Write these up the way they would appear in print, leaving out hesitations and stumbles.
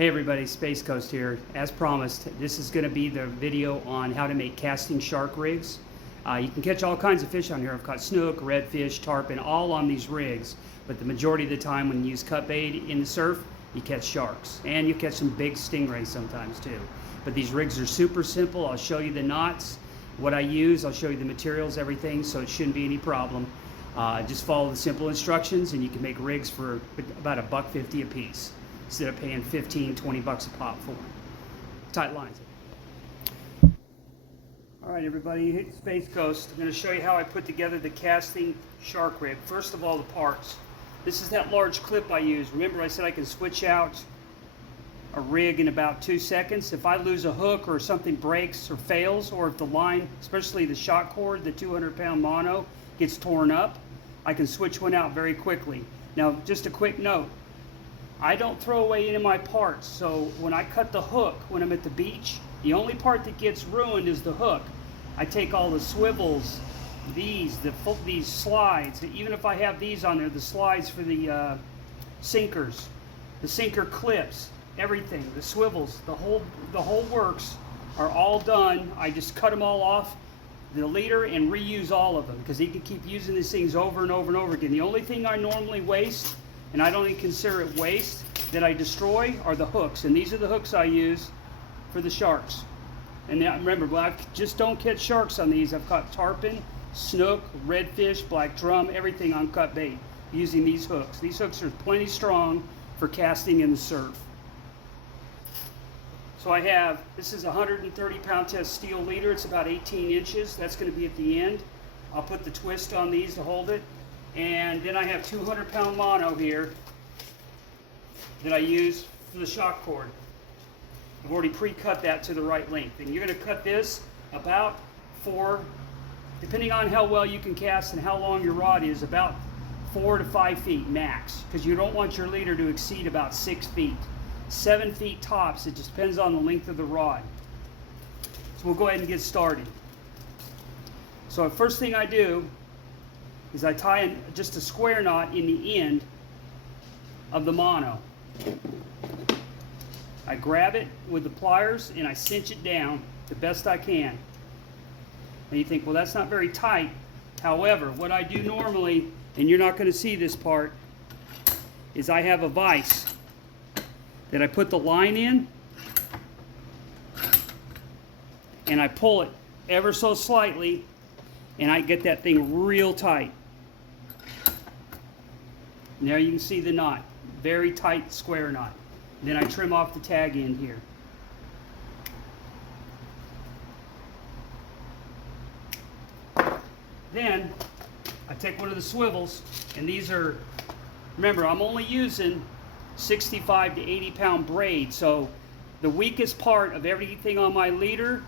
Hey everybody, Space Coast here. As promised, this is going to be the video on how to make casting shark rigs. You can catch all kinds of fish on here. I've caught snook, redfish, tarpon, all on these rigs. But the majority of the time when you use cut bait in the surf, you catch sharks. And you catch some big stingrays sometimes too. But these rigs are super simple. I'll show you the knots, what I use. I'll show you the materials, everything, so it shouldn't be any problem. Just follow the simple instructions and you can make rigs for about $1.50 a piece, instead of paying 15, 20 bucks a pop for them. Tight lines. All right, everybody, hit Space Coast. I'm going to show you how I put together the casting shark rig. First of all, the parts. This is that large clip I use. Remember I said I can switch out a rig in about 2 seconds. If I lose a hook or something breaks or fails, or if the line, especially the shock cord, the 200-pound mono, gets torn up, I can switch one out very quickly. Now, just a quick note. I don't throw away any of my parts, so when I cut the hook when I'm at the beach, the only part that gets ruined is the hook. I take all the swivels, these slides, even if I have these on there, the slides for the sinkers, the sinker clips, everything, the swivels, the whole works are all done. I just cut them all off the leader and reuse all of them, because you can keep using these things over and over and over again. The only thing I normally waste, and I don't even consider it waste, that I destroy are the hooks. And these are the hooks I use for the sharks. And now, remember, I just don't catch sharks on these. I've caught tarpon, snook, redfish, black drum, everything on cut bait using these hooks. These hooks are plenty strong for casting in the surf. So I have, this is a 130-pound test steel leader. It's about 18 inches. That's going to be at the end. I'll put the twist on these to hold it. And then I have 200-pound mono here that I use for the shock cord. I've already pre-cut that to the right length. And you're going to cut this about 4, depending on how well you can cast and how long your rod is, about 4 to 5 feet max, because you don't want your leader to exceed about 6 feet. 7 feet tops. It just depends on the length of the rod. So we'll go ahead and get started. So the first thing I do is I tie just a square knot in the end of the mono. I grab it with the pliers and I cinch it down the best I can. And you think, well, that's not very tight. However, what I do normally, and you're not going to see this part, is I have a vise that I put the line in and I pull it ever so slightly and I get that thing real tight. And there you can see the knot, very tight square knot. Then I trim off the tag end here. Then I take one of the swivels, and these are, remember, I'm only using 65 to 80-pound braid, so the weakest part of everything on my leader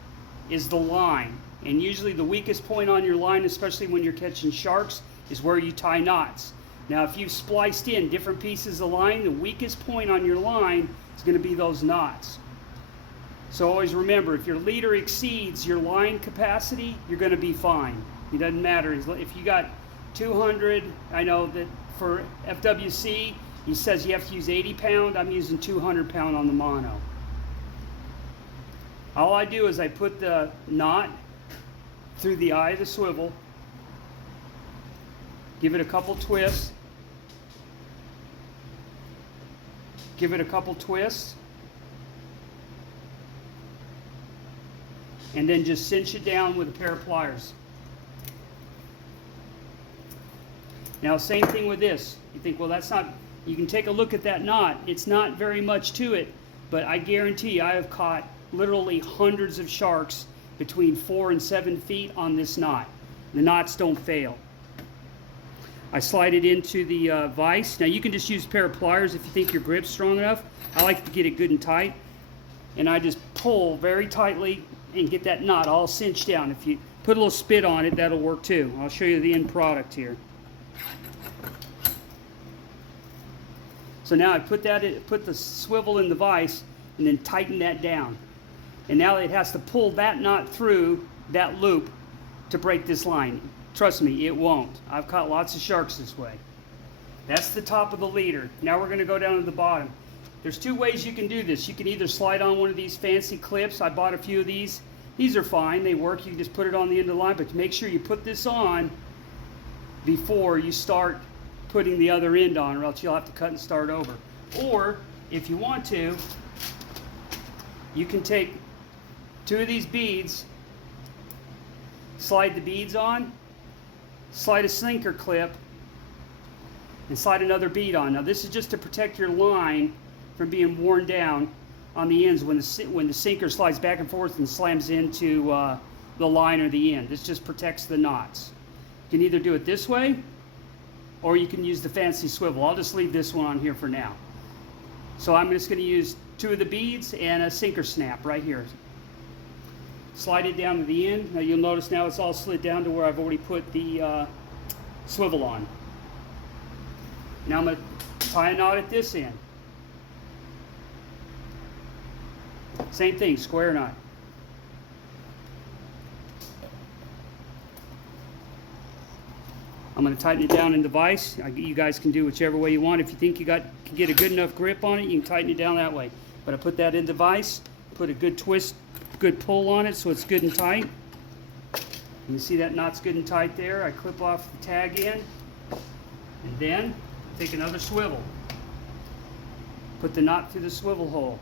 is the line. And usually the weakest point on your line, especially when you're catching sharks, is where you tie knots. Now, if you've spliced in different pieces of line, the weakest point on your line is going to be those knots. So always remember, if your leader exceeds your line capacity, you're going to be fine. It doesn't matter. If you got 200, I know that for FWC, he says you have to use 80 pound. I'm using 200 pound on the mono. All I do is I put the knot through the eye of the swivel, give it a couple twists, and then just cinch it down with a pair of pliers. Now, same thing with this. You think, well, that's not, you can take a look at that knot. It's not very much to it, but I guarantee I have caught literally hundreds of sharks between 4 and 7 feet on this knot. The knots don't fail. I slide it into the vise. Now you can just use a pair of pliers if you think your grip's strong enough. I like to get it good and tight. And I just pull very tightly and get that knot all cinched down. If you put a little spit on it, that'll work too. I'll show you the end product here. So now I put the swivel in the vise and then tighten that down. And now it has to pull that knot through that loop to break this line. Trust me, it won't. I've caught lots of sharks this way. That's the top of the leader. Now we're going to go down to the bottom. There's two ways you can do this. You can either slide on one of these fancy clips. I bought a few of these. These are fine, they work. You can just put it on the end of the line, but make sure you put this on before you start putting the other end on, or else you'll have to cut and start over. Or if you want to, you can take two of these beads, slide the beads on, slide a sinker clip, and slide another bead on. Now this is just to protect your line from being worn down on the ends when the sinker slides back and forth and slams into the line or the end. This just protects the knots. You can either do it this way, or you can use the fancy swivel. I'll just leave this one on here for now. So I'm just going to use two of the beads and a sinker snap right here. Slide it down to the end. Now you'll notice now it's all slid down to where I've already put the swivel on. Now I'm going to tie a knot at this end. Same thing, square knot. I'm going to tighten it down in the vise. You guys can do whichever way you want. If you think you can get a good enough grip on it, you can tighten it down that way. But I put that in the vise, put a good twist, good pull on it so it's good and tight. You can see that knot's good and tight there. I clip off the tag end, and then take another swivel. Put the knot through the swivel hole.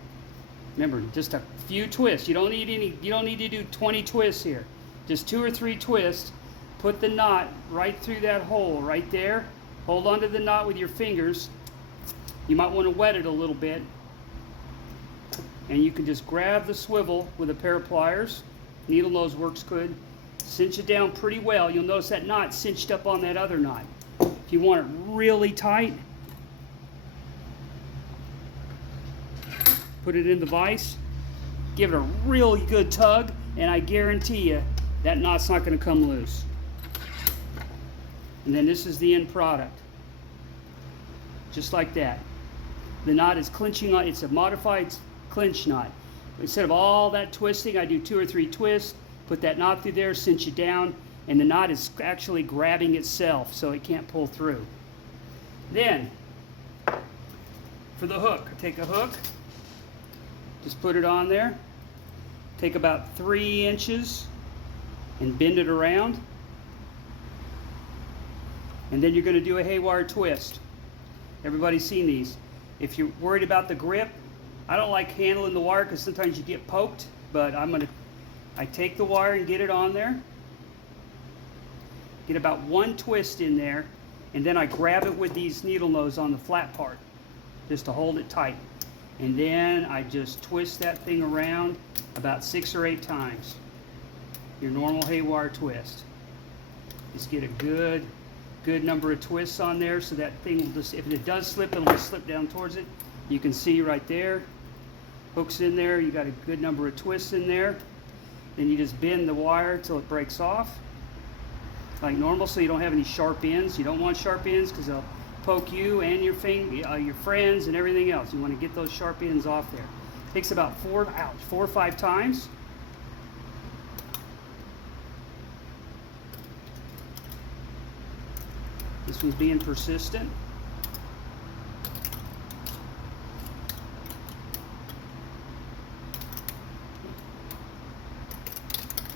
Remember, just a few twists. You don't need to do 20 twists here. Just 2 or 3 twists. Put the knot right through that hole right there. Hold onto the knot with your fingers. You might want to wet it a little bit. And you can just grab the swivel with a pair of pliers. Needle nose works good. Cinch it down pretty well. You'll notice that knot cinched up on that other knot. If you want it really tight, put it in the vise, give it a really good tug, and I guarantee you that knot's not going to come loose. And then this is the end product. Just like that. The knot is clinching on, it's a modified clinch knot. Instead of all that twisting, I do 2 or 3 twists, put that knot through there, cinch it down, and the knot is actually grabbing itself so it can't pull through. Then, for the hook, take a hook, just put it on there, take about 3 inches and bend it around, and then you're going to do a haywire twist. Everybody's seen these. If you're worried about the grip, I don't like handling the wire because sometimes you get poked, but I take the wire and get it on there, get about 1 twist in there, and then I grab it with these needle nose on the flat part just to hold it tight. And then I just twist that thing around about 6 or 8 times. Your normal haywire twist. Just get a good number of twists on there so that thing will just, if it does slip, it'll just slip down towards it. You can see right there, hooks in there, you got a good number of twists in there. Then you just bend the wire till it breaks off like normal, so you don't have any sharp ends. You don't want sharp ends because they'll poke you and your friends and everything else. You want to get those sharp ends off there. It takes about 4 or 5 times. This one's being persistent.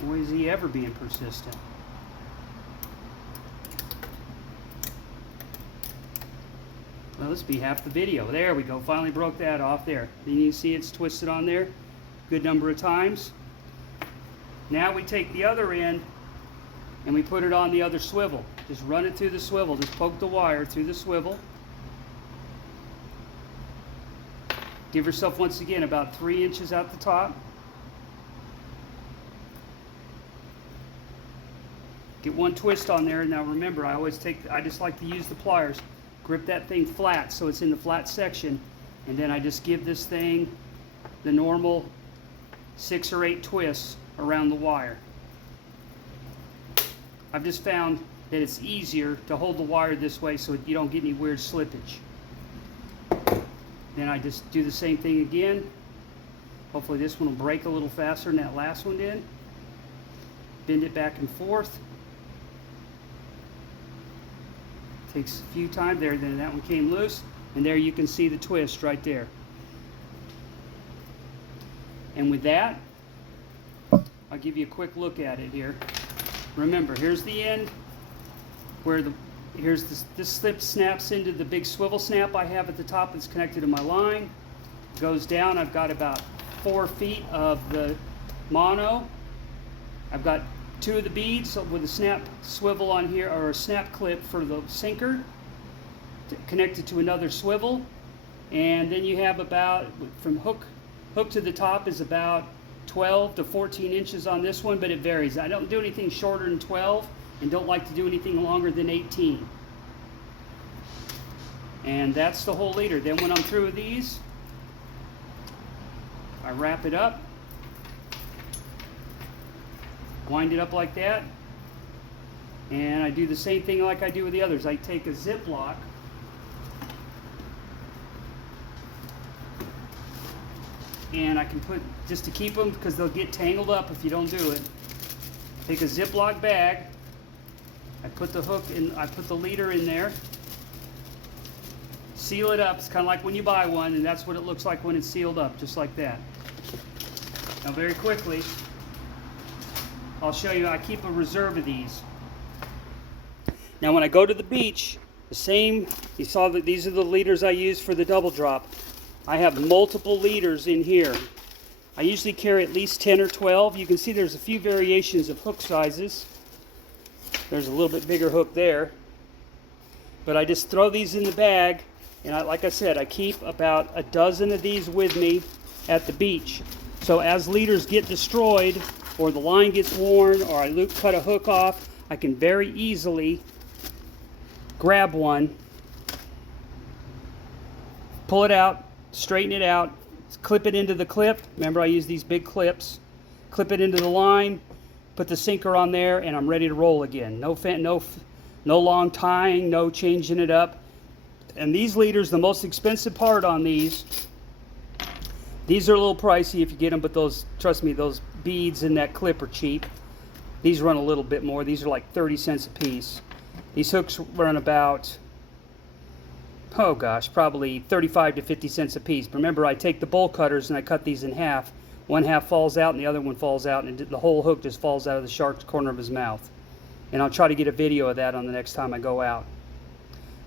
Boy, is he ever being persistent. Well, this will be half the video. There we go. Finally broke that off there. Then you see it's twisted on there. Good number of times. Now we take the other end and we put it on the other swivel. Just run it through the swivel. Just poke the wire through the swivel. Give yourself, once again, about 3 inches out the top. Get 1 twist on there. Now remember, I just like to use the pliers. Grip that thing flat so it's in the flat section, and then I just give this thing the normal 6 or 8 twists around the wire. I've just found that it's easier to hold the wire this way so you don't get any weird slippage. Then I just do the same thing again. Hopefully this one will break a little faster than that last one did. Bend it back and forth. Takes a few times there, then that one came loose, and there you can see the twist right there. And with that, I'll give you a quick look at it here. Remember, here's the end where this slip snaps into the big swivel snap I have at the top that's connected to my line. Goes down, I've got about 4 feet of the mono. I've got 2 of the beads with a snap swivel on here, or a snap clip for the sinker connected to another swivel. And then you have about, from hook to the top is about 12 to 14 inches on this one, but it varies. I don't do anything shorter than 12 and don't like to do anything longer than 18. And that's the whole leader. Then when I'm through with these, I wrap it up, wind it up like that, and I do the same thing like I do with the others. I take a Ziploc, and I can put, just to keep them, because they'll get tangled up if you don't do it, take a Ziploc bag, I put the hook in, I put the leader in there, seal it up. It's kind of like when you buy one, and that's what it looks like when it's sealed up, just like that. Now very quickly, I'll show you, I keep a reserve of these. Now when I go to the beach, the same, you saw that these are the leaders I use for the double drop. I have multiple leaders in here. I usually carry at least 10 or 12. You can see there's a few variations of hook sizes. There's a little bit bigger hook there. But I just throw these in the bag, and like I said, I keep about a dozen of these with me at the beach. So as leaders get destroyed, or the line gets worn, or I cut a hook off, I can very easily grab one, pull it out, straighten it out, clip it into the clip. Remember, I use these big clips. Clip it into the line, put the sinker on there, and I'm ready to roll again. No long tying, no changing it up. And these leaders, the most expensive part on these are a little pricey if you get them, but those, trust me, those beads in that clip are cheap. These run a little bit more. These are like 30 cents a piece. These hooks run about, oh gosh, probably 35 to 50 cents a piece. But remember, I take the bowl cutters and I cut these in half. One half falls out and the other one falls out, and the whole hook just falls out of the shark's corner of his mouth. And I'll try to get a video of that on the next time I go out.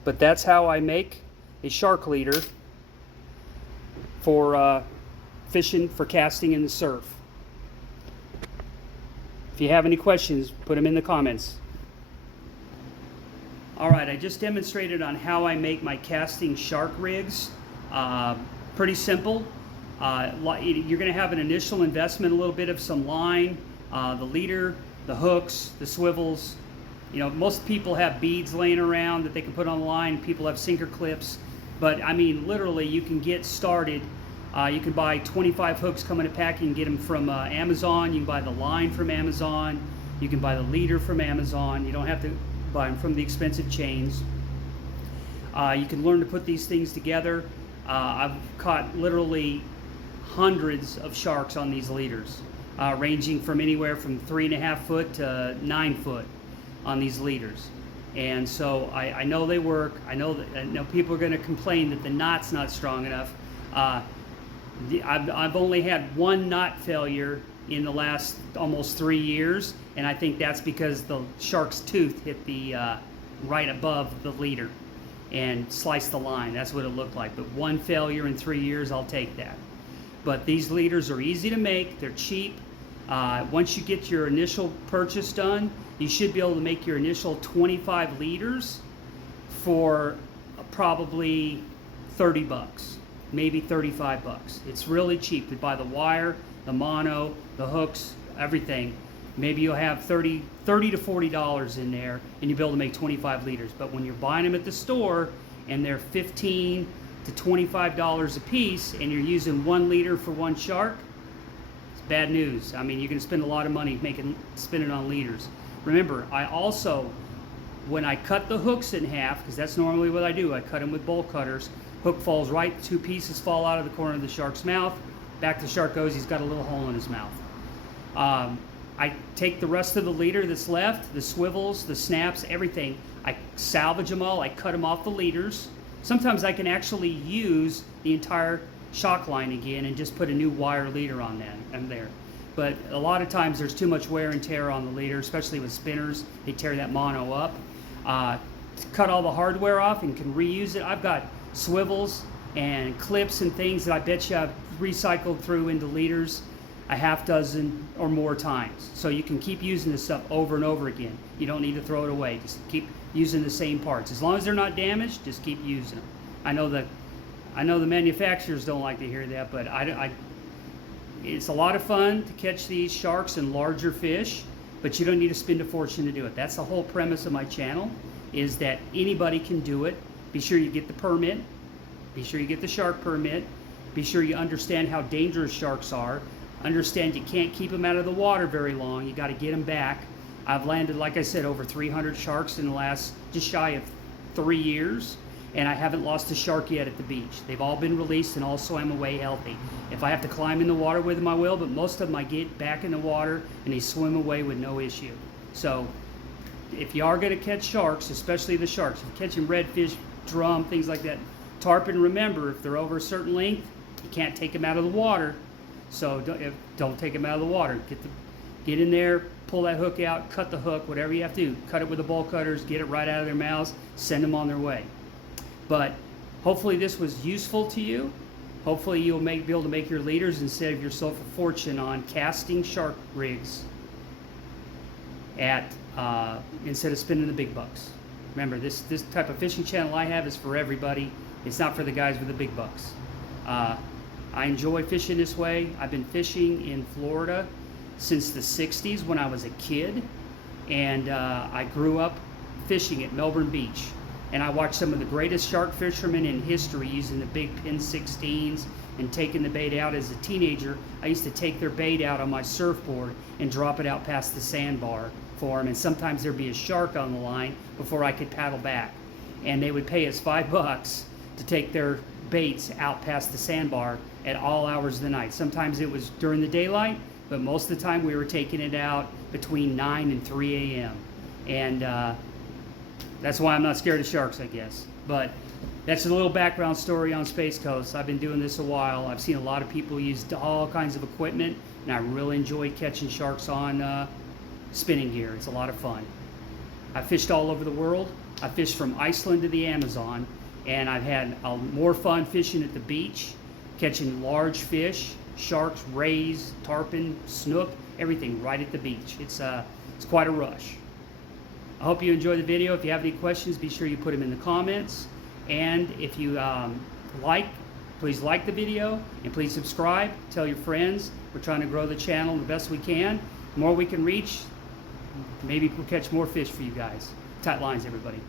But that's how I make a shark leader for fishing, for casting in the surf. If you have any questions, put them in the comments. Alright, I just demonstrated on how I make my casting shark rigs. Pretty simple. You're going to have an initial investment, a little bit of some line, the leader, the hooks, the swivels. You know, most people have beads laying around that they can put on the line. People have sinker clips. But I mean, literally, you can get started. You can buy 25 hooks come in a pack. You can get them from Amazon. You can buy the line from Amazon. You can buy the leader from Amazon. You don't have to buy them from the expensive chains. You can learn to put these things together. I've caught literally hundreds of sharks on these leaders, ranging from anywhere from 3.5 foot to 9 foot on these leaders. And so I know they work. I know people are going to complain that the knot's not strong enough. I've only had one knot failure in the last almost 3 years, and I think that's because the shark's tooth hit the right above the leader and sliced the line. That's what it looked like. But one failure in 3 years, I'll take that. But these leaders are easy to make. They're cheap. Once you get your initial purchase done, you should be able to make your initial 25 leaders for probably 30 bucks, maybe 35 bucks. It's really cheap to buy the wire, the mono, the hooks, everything. Maybe you'll have $30 to $40 in there, and you'll be able to make 25 leaders. But when you're buying them at the store and they're $15 to $25 a piece, and you're using 1 leader for 1 shark, it's bad news. I mean, you're going to spend a lot of money spending on leaders. Remember, I also, when I cut the hooks in half, because that's normally what I do, I cut them with bolt cutters. Hook falls right, 2 pieces fall out of the corner of the shark's mouth. Back the shark goes, he's got a little hole in his mouth. I take the rest of the leader that's left, the swivels, the snaps, everything. I salvage them all, I cut them off the leaders. Sometimes I can actually use the entire shock line again and just put a new wire leader on that and there. But a lot of times there's too much wear and tear on the leader, especially with spinners. They tear that mono up. Cut all the hardware off and can reuse it. I've got swivels and clips and things that I bet you I've recycled through into leaders a half dozen or more times. So you can keep using this stuff over and over again. You don't need to throw it away. Just keep using the same parts. As long as they're not damaged, just keep using them. I know the manufacturers don't like to hear that, but it's a lot of fun to catch these sharks and larger fish, but you don't need to spend a fortune to do it. That's the whole premise of my channel, is that anybody can do it. Be sure you get the permit. Be sure you get the shark permit. Be sure you understand how dangerous sharks are. Understand you can't keep them out of the water very long. You got to get them back. I've landed, like I said, over 300 sharks in the last just shy of 3 years, and I haven't lost a shark yet at the beach. They've all been released and all swam away healthy. If I have to climb in the water with them, I will, but most of them I get back in the water and they swim away with no issue. So if you are going to catch sharks, especially the sharks, if you're catching redfish, drum, things like that, tarpon, remember, if they're over a certain length, you can't take them out of the water. So don't take them out of the water. Get in there, pull that hook out, cut the hook, whatever you have to do. Cut it with the bolt cutters, get it right out of their mouths, send them on their way. But hopefully this was useful to you. Hopefully you'll be able to make your leaders and save yourself a fortune on casting shark rigs instead of spending the big bucks. Remember, this type of fishing channel I have is for everybody. It's not for the guys with the big bucks. I enjoy fishing this way. I've been fishing in Florida since the 60s when I was a kid, and I grew up fishing at Melbourne Beach. And I watched some of the greatest shark fishermen in history using the big pin 16s and taking the bait out. As a teenager, I used to take their bait out on my surfboard and drop it out past the sandbar for them, and sometimes there'd be a shark on the line before I could paddle back. And they would pay us $5 to take their baits out past the sandbar at all hours of the night. Sometimes it was during the daylight, but most of the time we were taking it out between 9 and 3 a.m. And that's why I'm not scared of sharks, I guess. But that's a little background story on Space Coast. I've been doing this a while. I've seen a lot of people use all kinds of equipment, and I really enjoy catching sharks on spinning gear. It's a lot of fun. I've fished all over the world. I fished from Iceland to the Amazon, and I've had more fun fishing at the beach, catching large fish, sharks, rays, tarpon, snook, everything right at the beach. It's quite a rush. I hope you enjoyed the video. If you have any questions, be sure you put them in the comments. And if you please like the video, and please subscribe. Tell your friends. We're trying to grow the channel the best we can. The more we can reach, maybe we'll catch more fish for you guys. Tight lines, everybody.